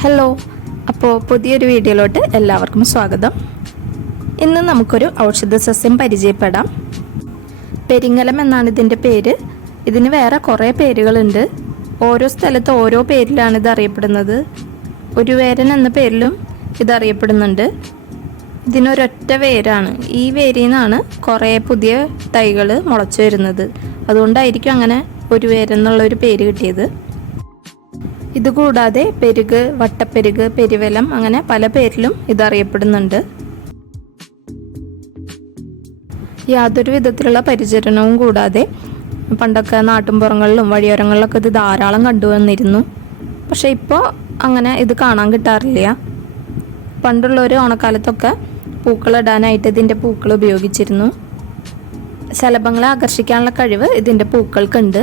Hello, അപ്പോൾ പുതിയൊരു വീഡിയോയിലോട്ട് എല്ലാവർക്കും സ്വാഗതം. ഇന്ന് നമുക്കൊരു ഔഷധ സസ്യം പരിചയപ്പെടാം. പെരിങ്ങലം എന്നാണ് ഇതിൻ്റെ പേര്. ഇതിന് വേറെ കുറേ പേരുകളുണ്ട്. ഓരോ സ്ഥലത്ത് ഓരോ പേരിലാണ് ഇത് അറിയപ്പെടുന്നത്. ഒരു വേരൻ എന്ന പേരിലും ഇതറിയപ്പെടുന്നുണ്ട്. ഇതിനൊരൊറ്റ വേരാണ്. ഈ വേരിൽ നിന്നാണ് കുറേ പുതിയ തൈകൾ മുളച്ചു വരുന്നത്. അതുകൊണ്ടായിരിക്കും അങ്ങനെ ഒരു വേരെന്നുള്ളൊരു പേര് കിട്ടിയത്. ഇതുകൂടാതെ പെരുക്, വട്ടപ്പെരുക്, പെരുവലം അങ്ങനെ പല പേരിലും ഇതറിയപ്പെടുന്നുണ്ട്. യാതൊരു വിധത്തിലുള്ള പരിചരണവും കൂടാതെ പണ്ടൊക്കെ നാട്ടിൻപുറങ്ങളിലും വഴിയോരങ്ങളിലൊക്കെ ഇത് ധാരാളം കണ്ടുവന്നിരുന്നു. പക്ഷെ ഇപ്പോൾ അങ്ങനെ ഇത് കാണാൻ കിട്ടാറില്ല. പണ്ടുള്ളവർ ഓണക്കാലത്തൊക്കെ പൂക്കളിടാനായിട്ട് ഇതിൻ്റെ പൂക്കൾ ഉപയോഗിച്ചിരുന്നു. ശലഭങ്ങളെ ആകർഷിക്കാനുള്ള കഴിവ് ഇതിൻ്റെ പൂക്കൾക്കുണ്ട്.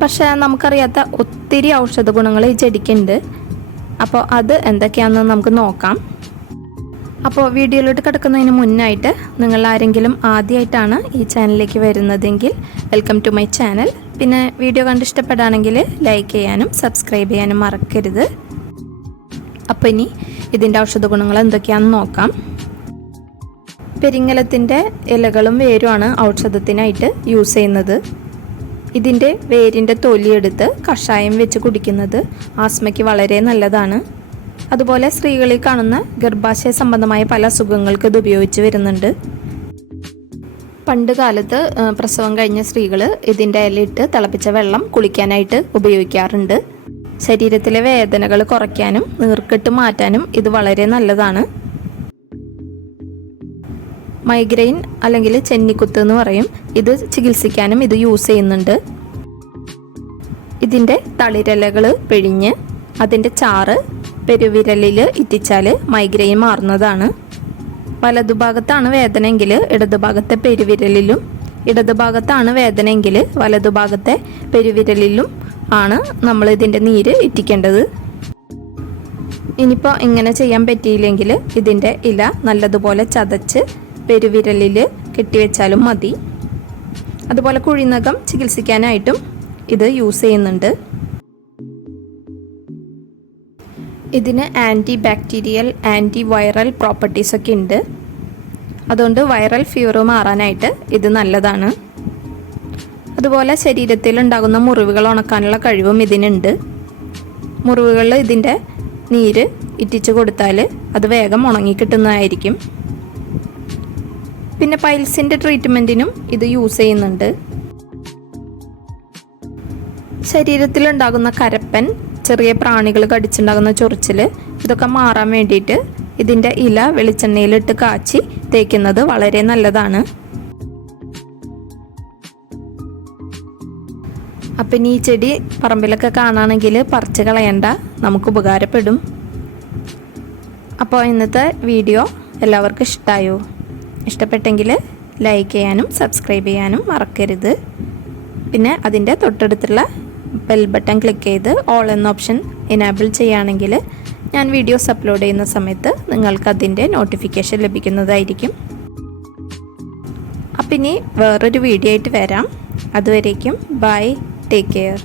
പക്ഷേ നമുക്കറിയാത്ത ഒത്തിരി ഔഷധ ഗുണങ്ങൾ ഈ ചെടിക്കുണ്ട്. അപ്പോൾ അത് എന്തൊക്കെയാണെന്ന് നമുക്ക് നോക്കാം. അപ്പോൾ വീഡിയോയിലോട്ട് കിടക്കുന്നതിന് മുന്നായിട്ട് നിങ്ങൾ ആരെങ്കിലും ആദ്യമായിട്ടാണ് ഈ ചാനലിലേക്ക് വരുന്നതെങ്കിൽ വെൽക്കം ടു മൈ ചാനൽ. പിന്നെ വീഡിയോ കണ്ട് ഇഷ്ടപ്പെടുകയാണെങ്കിൽ ലൈക്ക് ചെയ്യാനും സബ്സ്ക്രൈബ് ചെയ്യാനും മറക്കരുത്. അപ്പോൾ ഇനി ഇതിൻ്റെ ഔഷധ ഗുണങ്ങൾ എന്തൊക്കെയാണെന്ന് നോക്കാം. പെരിങ്ങലത്തിൻ്റെ ഇലകളും വേരുമാണ് ഔഷധത്തിനായിട്ട് യൂസ് ചെയ്യുന്നത്. ഇതിൻ്റെ വേരിൻ്റെ തൊലിയെടുത്ത് കഷായം വെച്ച് കുടിക്കുന്നത് ആസ്മയ്ക്ക് വളരെ നല്ലതാണ്. അതുപോലെ സ്ത്രീകളിൽ കാണുന്ന ഗർഭാശയ സംബന്ധമായ പല അസുഖങ്ങൾക്ക് ഇത് ഉപയോഗിച്ച് വരുന്നുണ്ട്. പണ്ട് കാലത്ത് പ്രസവം കഴിഞ്ഞ സ്ത്രീകൾ ഇതിൻ്റെ ഇലയിട്ട് തിളപ്പിച്ച വെള്ളം കുളിക്കാനായിട്ട് ഉപയോഗിക്കാറുണ്ട്. ശരീരത്തിലെ വേദനകൾ കുറയ്ക്കാനും നീർക്കെട്ട് മാറ്റാനും ഇത് വളരെ നല്ലതാണ്. മൈഗ്രെയിൻ അല്ലെങ്കിൽ ചെന്നിക്കുത്ത് എന്ന് പറയും. ഇത് ചികിത്സിക്കാനും ഇത് യൂസ് ചെയ്യുന്നുണ്ട്. ഇതിൻ്റെ തളിരിലകൾ പിഴിഞ്ഞ് അതിൻ്റെ ചാറ് പെരുവിരലിൽ ഇറ്റിച്ചാൽ മൈഗ്രെയിൻ മാറുന്നതാണ്. വലതുഭാഗത്താണ് വേദനയെങ്കിൽ ഇടതുഭാഗത്തെ പെരുവിരലിലും, ഇടതുഭാഗത്താണ് വേദനയെങ്കിൽ വലതുഭാഗത്തെ പെരുവിരലിലും ആണ് നമ്മൾ ഇതിൻ്റെ നീര് ഇറ്റിക്കേണ്ടത്. ഇനിയിപ്പോൾ ഇങ്ങനെ ചെയ്യാൻ പറ്റിയില്ലെങ്കിൽ ഇതിൻ്റെ ഇല നല്ലതുപോലെ ചതച്ച് പെരുവിരലിൽ കെട്ടിവെച്ചാലും മതി. അതുപോലെ കുഴിനകം ചികിത്സിക്കാനായിട്ടും ഇത് യൂസ് ചെയ്യുന്നുണ്ട്. ഇതിന് ആൻറ്റി ബാക്ടീരിയൽ, ആൻറ്റി വൈറൽ പ്രോപ്പർട്ടീസൊക്കെ ഉണ്ട്. അതുകൊണ്ട് വൈറൽ ഫീവർ മാറാനായിട്ട് ഇത് നല്ലതാണ്. അതുപോലെ ശരീരത്തിൽ ഉണ്ടാകുന്ന മുറിവുകൾ ഉണക്കാനുള്ള കഴിവും ഇതിനുണ്ട്. മുറിവുകളിൽ ഇതിൻ്റെ നീര് ഇറ്റിച്ചു കൊടുത്താൽ അത് വേഗം ഉണങ്ങിക്കിട്ടുന്നതായിരിക്കും. പിന്നെ പൈൽസിൻ്റെ ട്രീറ്റ്മെൻറ്റിനും ഇത് യൂസ് ചെയ്യുന്നുണ്ട്. ശരീരത്തിലുണ്ടാകുന്ന കരപ്പൻ, ചെറിയ പ്രാണികൾ കടിച്ചുണ്ടാകുന്ന ചൊറിച്ചിൽ, ഇതൊക്കെ മാറാൻ വേണ്ടിയിട്ട് ഇതിൻ്റെ ഇല വെളിച്ചെണ്ണയിലിട്ട് കാച്ചി തേക്കുന്നത് വളരെ നല്ലതാണ്. അപ്പം ഈ ചെടി പറമ്പിലൊക്കെ കാണുകയാണെങ്കിൽ പറിച്ച് കളയണ്ട, നമുക്ക് ഉപകാരപ്പെടും. അപ്പോൾ ഇന്നത്തെ വീഡിയോ എല്ലാവർക്കും ഇഷ്ടമായോ? ഇഷ്ടപ്പെട്ടെങ്കിൽ ലൈക്ക് ചെയ്യാനും സബ്സ്ക്രൈബ് ചെയ്യാനും മറക്കരുത്. പിന്നെ അതിൻ്റെ തൊട്ടടുത്തുള്ള ബെൽ ബട്ടൺ ക്ലിക്ക് ചെയ്ത് ഓൾ എന്ന ഓപ്ഷൻ എനേബിൾ ചെയ്യുകയാണെങ്കിൽ ഞാൻ വീഡിയോസ് അപ്ലോഡ് ചെയ്യുന്ന സമയത്ത് നിങ്ങൾക്ക് അതിൻ്റെ നോട്ടിഫിക്കേഷൻ ലഭിക്കുന്നതായിരിക്കും. അപ്പം ഇനി വേറൊരു വീഡിയോ ആയിട്ട് വരാം. അതുവരേക്കും ബൈ, ടേക്ക് കെയർ.